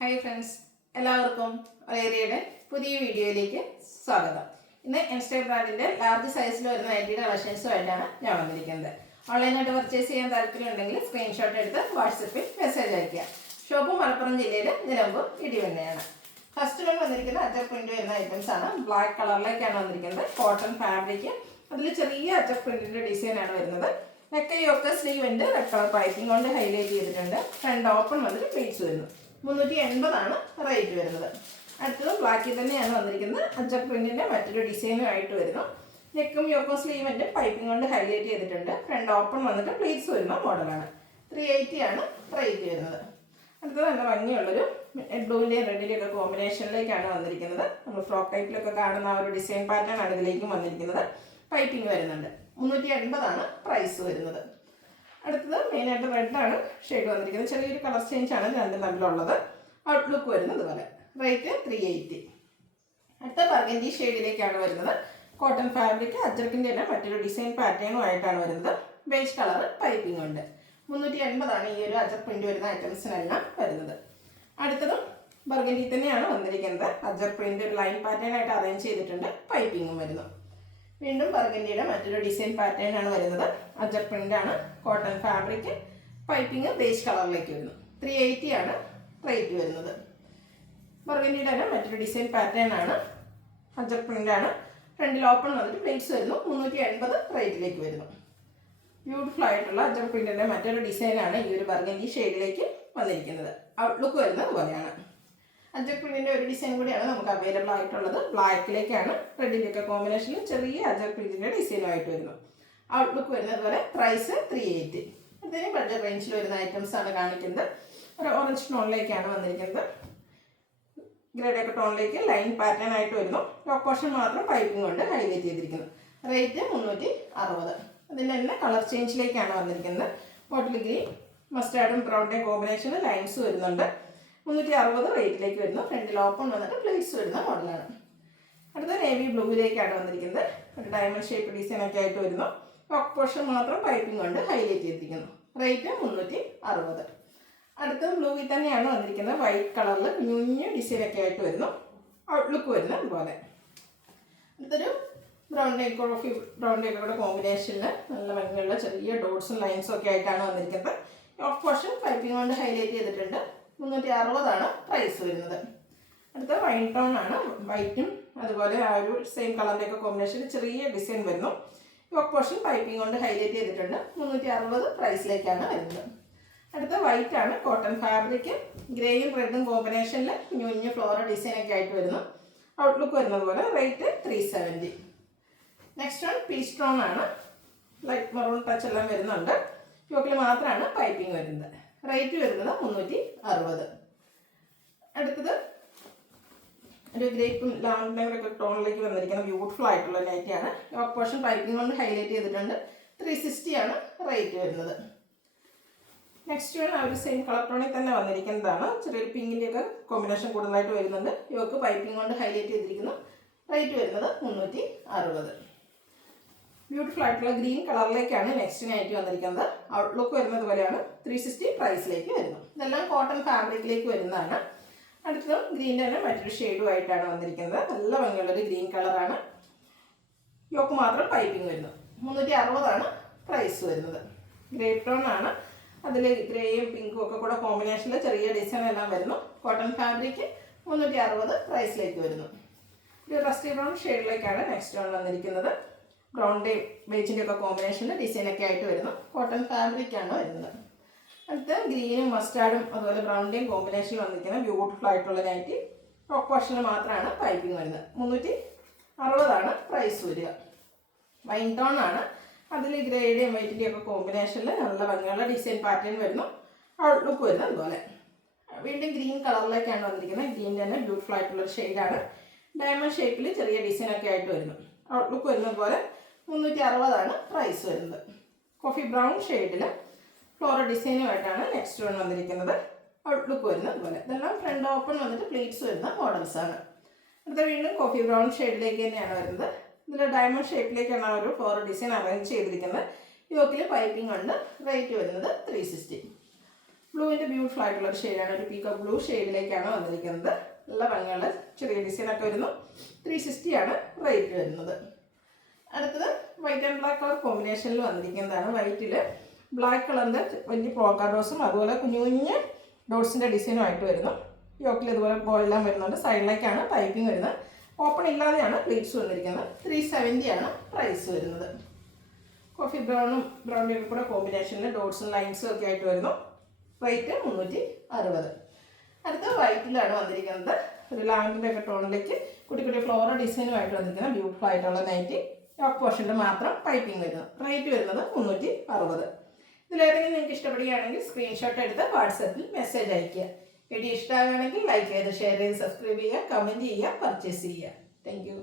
Hi friends, എല്ലാവർക്കും ഏരിയയുടെ പുതിയ വീഡിയോയിലേക്ക് സ്വാഗതം. ഇന്ന് ഇൻസ്റ്റ ബ്രാൻഡിൻ്റെ ലാർജ് സൈസിൽ വരുന്ന നൈറ്റിയുടെ കളക്ഷൻസുമായിട്ടാണ് ഞാൻ വന്നിരിക്കുന്നത്. ഓൺലൈനായിട്ട് പർച്ചേസ് ചെയ്യാൻ താല്പര്യമുണ്ടെങ്കിൽ സ്ക്രീൻഷോട്ട് എടുത്ത് വാട്സപ്പിൽ മെസ്സേജ് അയയ്ക്കുക. ഷോപ്പ് മലപ്പുറം ജില്ലയിൽ നിലമ്പൂർ ഇടിവണ്ണയാണ്. ഫസ്റ്റ് വൺ വന്നിരിക്കുന്നത് അജർ പ്രിന്റ് വരുന്ന ഐറ്റംസ് ആണ്. ബ്ലാക്ക് കളറിലേക്കാണ് വന്നിരിക്കുന്നത്. കോട്ടൺ ഫാബ്രിക്, അതിൽ ചെറിയ അജർ പ്രിന്റിൻ്റെ ഡിസൈനാണ് വരുന്നത്. നെക്കയൊക്കെ സ്ലീവിൻ്റെ റെഡ് കളർ പൈപ്പിംഗ് കൊണ്ട് ഹൈലൈറ്റ് ചെയ്തിട്ടുണ്ട്. ഫ്രണ്ട് ഓപ്പൺ വന്നിട്ട് പ്ലീറ്റ്സ് വരുന്നു. 380 റേറ്റ് വരുന്നത്. അടുത്തത് ബ്ലാക്കിൽ തന്നെയാണ് വന്നിരിക്കുന്നത്. അജർ പ്രിന്റിൻ്റെ മറ്റൊരു ഡിസൈനുമായിട്ട് വരുന്നു. നെക്കും യോക്കും സ്ലീവിൻ്റെ പൈപ്പിംഗ് കൊണ്ട് ഹൈലൈറ്റ് ചെയ്തിട്ടുണ്ട്. ഫ്രണ്ട് ഓപ്പൺ വന്നിട്ട് പ്ലീറ്റ്സ് വരുന്ന മോഡലാണ്. 380 ആണ് റേറ്റ് വരുന്നത്. അടുത്തത് നല്ല ഭംഗിയുള്ളൊരു ബ്ലൂവിൻ്റെയും റെഡിൻ്റെയും ഒക്കെ കോമ്പിനേഷനിലേക്കാണ് വന്നിരിക്കുന്നത്. നമ്മൾ ഫ്രോക്ക് ടൈപ്പിലൊക്കെ കാണുന്ന ആ ഒരു ഡിസൈൻ പാറ്റേൺ ആണ് ഇതിലേക്കും വന്നിരിക്കുന്നത്. പൈപ്പിംഗ് വരുന്നുണ്ട്. 380 പ്രൈസ് വരുന്നത്. അടുത്തത് മെയിനായിട്ട് റെഡാണ് ഷെയ്ഡ് വന്നിരിക്കുന്നത്. ചെറിയൊരു കളർ ചേഞ്ച് ആണ് രണ്ടും തമ്മിലുള്ളത്. ഔട്ട്ലുക്ക് വരുന്നത് പോലെ. റേറ്റ് 380. അടുത്ത ബർഗൻഡി ഷെയ്ഡിലേക്കാണ് വരുന്നത്. കോട്ടൺ ഫാബ്രിക്, അജർക്കിൻ്റെ തന്നെ മറ്റൊരു ഡിസൈൻ പാറ്റേണും ആയിട്ടാണ് വരുന്നത്. ബേജ് കളർ പൈപ്പിംഗ് ഉണ്ട്. 380 ഈ ഒരു അജർ പ്രിന്റ് വരുന്ന ഐറ്റംസിനെല്ലാം വരുന്നത്. അടുത്തതും ബർഗൻഡി തന്നെയാണ് വന്നിരിക്കുന്നത്. അജർ പ്രിന്റ് ഒരു ലൈൻ പാറ്റേൺ ആയിട്ട് അറേഞ്ച് ചെയ്തിട്ടുണ്ട്. പൈപ്പിങ്ങും വരുന്നു. വീണ്ടും ബർഗൻഡിയുടെ മറ്റൊരു ഡിസൈൻ പാറ്റേൺ ആണ് വരുന്നത്. അജർ പ്രിന്റ് ആണ്. കോട്ടൺ ഫാബ്രിക്, പൈപ്പിംഗ് ബേജ് കളറിലേക്ക് വരുന്നു. 380 ആണ് റേറ്റ് വരുന്നത്. ബർഗൻഡിയുടെ തന്നെ മറ്റൊരു ഡിസൈൻ പാറ്റേൺ ആണ്. അജർ പ്രിന്റ് ആണ്. ഫ്രണ്ടിൽ ഓപ്പൺ വന്നിട്ട് പ്ലേറ്റ്സ് വരുന്നു. 380 റേറ്റിലേക്ക് വരുന്നു. ബ്യൂട്ടിഫുൾ ആയിട്ടുള്ള അജർ പ്രിന്റിന്റെ മറ്റൊരു ഡിസൈനാണ് ഈ ഒരു ബർഗൻഡി ഷെയ്ഡിലേക്ക് വന്നിരിക്കുന്നത്. ഔട്ട്ലുക്ക് വരുന്നത് പോലെയാണ്. അജർ പ്രിന്റിന്റെ ഒരു ഡിസൈൻ കൂടിയാണ് നമുക്ക് അവൈലബിൾ ആയിട്ടുള്ളത്. ബ്ലാക്കിലേക്കാണ്. റെഡിൻ്റെ ഒക്കെ കോമ്പിനേഷനിൽ ചെറിയ അജർ പ്രിന്റിന്റെ ഡിസൈനുമായിട്ട് വരുന്നു. ഔട്ട്ലുക്ക് വരുന്നത് പോലെ. പ്രൈസ് 380. അതിന് ബഡ്ജറ്റ് റേഞ്ചിൽ വരുന്ന ഐറ്റംസ് ആണ് കാണിക്കുന്നത്. ഒരു ഓറഞ്ച് ടോണിലേക്കാണ് വന്നിരിക്കുന്നത്. ഗ്രേഡ് ഒക്കെ ടോണിലേക്ക് ലൈൻ പാറ്റേൺ ആയിട്ട് വരുന്നു. ടോപ്പ് പോർഷൻ മാത്രം പൈപ്പിംഗ് കൊണ്ട് ഹൈലൈറ്റ് ചെയ്തിരിക്കുന്നു. റേറ്റ് 360. അതിൻ്റെ തന്നെ കളർ ചേഞ്ചിലേക്കാണ് വന്നിരിക്കുന്നത്. ബോട്ടിൽ ഗ്രീൻ, മസ്റ്റാർഡും ബ്രൗണിൻ്റെ കോമ്പിനേഷനിൽ ലൈൻസ് വരുന്നുണ്ട്. 360 റേറ്റിലേക്ക് വരുന്നു. ഫ്രണ്ടിൽ ഓപ്പൺ വന്നിട്ട് പ്ലേറ്റ്സ് വരുന്ന മോഡലാണ്. അടുത്ത നേവി ബ്ലൂവിലേക്കാണ് വന്നിരിക്കുന്നത്. ഒരു ഡയമണ്ട് ഷേപ്പ് ഡിസൈൻ ഒക്കെ ആയിട്ട് വരുന്നു. ടോപ്പ് പോർഷൻ മാത്രം പൈപ്പിംഗ് കൊണ്ട് ഹൈലൈറ്റ് ചെയ്തിരിക്കുന്നു. റേറ്റ് 360. അടുത്ത ബ്ലൂവിൽ തന്നെയാണ് വന്നിരിക്കുന്നത്. വൈറ്റ് കളറിൽ കുഞ്ഞു ഡിസൈൻ ഒക്കെ ആയിട്ട് വരുന്നു. ഔട്ട്ലുക്ക് വരുന്ന അതുപോലെ. അടുത്തൊരു കോഫി ബ്രൗണിൻ്റെ ഒക്കെ കൂടെ കോമ്പിനേഷനിൽ നല്ല ഭംഗിയുള്ള ചെറിയ ഡോട്ട്സും ലൈൻസും ഒക്കെ ആയിട്ടാണ് വന്നിരിക്കുന്നത്. ടോപ്പ് പോർഷൻ പൈപ്പിംഗ് കൊണ്ട് ഹൈലൈറ്റ് ചെയ്തിട്ടുണ്ട്. 360 പ്രൈസ് വരുന്നത്. അടുത്ത വൈൻ ടോൺ ആണ്. വൈറ്റും അതുപോലെ ആ ഒരു സെയിം കളറിൻ്റെ ഒക്കെ കോമ്പിനേഷനിൽ ചെറിയ ഡിസൈൻ വരുന്നു. ടോപ്പ് പോർഷൻ പൈപ്പിംഗ് കൊണ്ട് ഹൈലൈറ്റ് ചെയ്തിട്ടുണ്ട്. 360 പ്രൈസിലേക്കാണ് വരുന്നത്. അടുത്ത വൈറ്റ് ആണ്. കോട്ടൺ ഫാബ്രിക്, ഗ്രേയും റെഡും കോമ്പിനേഷനിൽ കുഞ്ഞു ഫ്ലോറൽ ഡിസൈൻ ഒക്കെ ആയിട്ട് വരുന്നു. ഔട്ട്ലുക്ക് വരുന്നത് പോലെ. Rate 370. Next one peach tone ആണ്. ലൈറ്റ് മെറൂൺ ടച്ച് എല്ലാം വരുന്നുണ്ട്. യോക്കിൽ മാത്രമാണ് പൈപ്പിംഗ് വരുന്നത്. റേറ്റ് വരുന്നത് 360. അടുത്തത് ഒരു ഗ്രേപ്പും ലാവൻഡറും ടോണിലേക്ക് വന്നിരിക്കുന്ന ബ്യൂട്ടിഫുൾ ആയിട്ടുള്ള നൈറ്റിയാണ്. യോക്ക് പോർഷൻ പൈപ്പിംഗ് കൊണ്ട് ഹൈലൈറ്റ് ചെയ്തിട്ടുണ്ട്. 360 ആണ് റേറ്റ് വരുന്നത്. നെക്സ്റ്റ് വൺ ആ ഒരു സെയിം കളർ ടോണിൽ തന്നെ വന്നിരിക്കുന്നതാണ്. ചെറിയൊരു പിങ്കിൻ്റെയൊക്കെ കോമ്പിനേഷൻ കൂടുതലായിട്ട് വരുന്നുണ്ട്. യോക്ക് പൈപ്പിംഗ് കൊണ്ട് ഹൈലൈറ്റ് ചെയ്തിരിക്കുന്നു. റേറ്റ് വരുന്നത് 360. ബ്യൂട്ടിഫുൾ ആയിട്ടുള്ള ഗ്രീൻ കളറിലേക്കാണ് നെക്സ്റ്റ് നൈറ്റ് വന്നിരിക്കുന്നത്. ഔട്ട്ലുക്ക് വരുന്നത് പോലെയാണ്. 360 പ്രൈസിലേക്ക് വരുന്നു. ഇതെല്ലാം കോട്ടൺ ഫാബ്രിക്കിലേക്ക് വരുന്നതാണ്. അടുത്തതും ഗ്രീൻ്റെ തന്നെ മറ്റൊരു ഷെയ്ഡുമായിട്ടാണ് വന്നിരിക്കുന്നത്. നല്ല ഭംഗിയുള്ളൊരു ഗ്രീൻ കളറാണ്. യോക്ക് മാത്രം പൈപ്പിംഗ് വരുന്നു. 360 പ്രൈസ് വരുന്നത്. ഗ്രേ ടോൺ ആണ്. അതിൽ ഗ്രേയും പിങ്കും ഒക്കെ കൂടെ കോമ്പിനേഷനിൽ ചെറിയ ഡിസൈൻ എല്ലാം വരുന്നു. കോട്ടൺ ഫാബ്രിക് 360 പ്രൈസിലേക്ക് വരുന്നു. ഒരു റസ്റ്റി ബ്രൗൺ ഷെയ്ഡിലേക്കാണ് നെക്സ്റ്റ് വൺ വന്നിരിക്കുന്നത്. ബ്രൗണിൻ്റെയും ബേജിൻ്റെ ഒക്കെ കോമ്പിനേഷനിൽ ഡിസൈനൊക്കെ ആയിട്ട് വരുന്നു. കോട്ടൺ ഫാബ്രിക്കാണ് വരുന്നത്. അടുത്ത് ഗ്രീനും മസ്റ്റാർഡും അതുപോലെ ബ്രൗണിൻ്റെയും കോമ്പിനേഷനിൽ വന്നിരിക്കുന്ന ബ്യൂട്ടിഫുൾ ആയിട്ടുള്ള നൈറ്റി. ടോപ്പ് പോർഷനിൽ മാത്രമാണ് പൈപ്പിംഗ് വരുന്നത്. 360 പ്രൈസ് വരിക. വൈൻ ടോൺ ആണ്. അതിൽ ഗ്രേയുടെയും വൈറ്റിൻ്റെയും ഒക്കെ കോമ്പിനേഷനിൽ നല്ല ഭംഗിയുള്ള ഡിസൈൻ പാറ്റേൺ വരുന്നു. ഔട്ട്ലുക്ക് വരുന്നത് അതുപോലെ. വീണ്ടും ഗ്രീൻ കളറിലേക്കാണ് വന്നിരിക്കുന്നത്. ഗ്രീൻ്റെ തന്നെ ബ്യൂട്ടിഫുൾ ആയിട്ടുള്ളൊരു ഷെയ്ഡാണ്. ഡയമണ്ട് ഷേപ്പിൽ ചെറിയ ഡിസൈനൊക്കെ ആയിട്ട് വരുന്നു. ഔട്ട്ലുക്ക് വരുന്നത് പോലെ. 360 പ്രൈസ് വരുന്നത്. കോഫി ബ്രൗൺ ഷെയ്ഡിൽ ഫ്ലോറൽ ഡിസൈനുമായിട്ടാണ് നെക്സ്റ്റ് വൺ വന്നിരിക്കുന്നത്. ഔട്ട്ലുക്ക് വരുന്നത് അതുപോലെ. ഇതെല്ലാം ഫ്രണ്ട് ഓപ്പൺ വന്നിട്ട് പ്ലീറ്റ്സ് വരുന്ന മോഡൽസാണ്. അടുത്ത വീണ്ടും കോഫി ബ്രൗൺ ഷെയ്ഡിലേക്ക് തന്നെയാണ് വരുന്നത്. ഇതിൽ ഡയമണ്ട് ഷേപ്പിലേക്കാണ് ആ ഒരു ഫ്ലോറൽ ഡിസൈൻ അറേഞ്ച് ചെയ്തിരിക്കുന്നത്. യോക്കിൽ പൈപ്പിംഗ് ഉണ്ട്. റേറ്റ് വരുന്നത് 360. ബ്ലൂവിൻ്റെ ബ്യൂട്ടിഫുൾ ആയിട്ടുള്ള ഒരു ഷെയ്ഡാണ്. ഒരു പീക്കോക്ക് ബ്ലൂ ഷെയ്ഡിലേക്കാണ് വന്നിരിക്കുന്നത്. നല്ല ഭംഗിയുള്ള ചെറിയ ഡിസൈനൊക്കെ വരുന്നു. 360 ആണ് റേറ്റ് വരുന്നത്. അടുത്തത് വൈറ്റ് ആൻഡ് ബ്ലാക്ക് കളർ കോമ്പിനേഷനിൽ വന്നിരിക്കുന്നതാണ്. വൈറ്റിൽ ബ്ലാക്ക് കളറിൻ്റെ വലിയ പോൾക്ക ഡോട്ട്സും അതുപോലെ കുഞ്ഞു കുഞ്ഞ് ഡോട്ട്സിൻ്റെ ഡിസൈനുമായിട്ട് വരുന്നു. യോക്കിൽ ഇതുപോലെ ബോയെല്ലാം വരുന്നുണ്ട്. സൈഡിലേക്കാണ് പൈപ്പിംഗ് വരുന്നത്. ഓപ്പൺ ഇല്ലാതെയാണ് പ്ലീറ്റ്സ് വന്നിരിക്കുന്നത്. 370 ആണ് പ്രൈസ് വരുന്നത്. കോഫി ബ്രൗണും ബ്രൗണിൻ്റെ കൂടെ കോമ്പിനേഷനിൽ ഡോട്ട്സും ലൈൻസും ഒക്കെ ആയിട്ട് വരുന്നു. റേറ്റ് 360. അടുത്ത വൈറ്റിലാണ് വന്നിരിക്കുന്നത്. ഒരു ലാവൻഡറിൻ്റെ ഒക്കെ ടോണിലേക്ക് കുട്ടി കുട്ടി ഫ്ലോറൽ ഡിസൈനുമായിട്ട് വന്നിരിക്കുന്ന ബ്യൂട്ടിഫുൾ ആയിട്ടുള്ള നൈറ്റി. യോക്ക് പോർഷൻ്റെ മാത്രം പൈപ്പിംഗ് വരുന്നു. റേറ്റ് വരുന്നത് 360. ഇതിലേതെങ്കിലും നിങ്ങൾക്ക് ഇഷ്ടപ്പെടുകയാണെങ്കിൽ സ്ക്രീൻഷോട്ട് എടുത്ത് വാട്സാപ്പിൽ മെസ്സേജ് അയയ്ക്കുക. വീഡിയോ ഇഷ്ടമാകുകയാണെങ്കിൽ ലൈക്ക് ചെയ്ത് ഷെയർ ചെയ്ത് സബ്സ്ക്രൈബ് ചെയ്യുക, കമൻറ്റ് ചെയ്യുക, പർച്ചേസ് ചെയ്യുക. Thank you.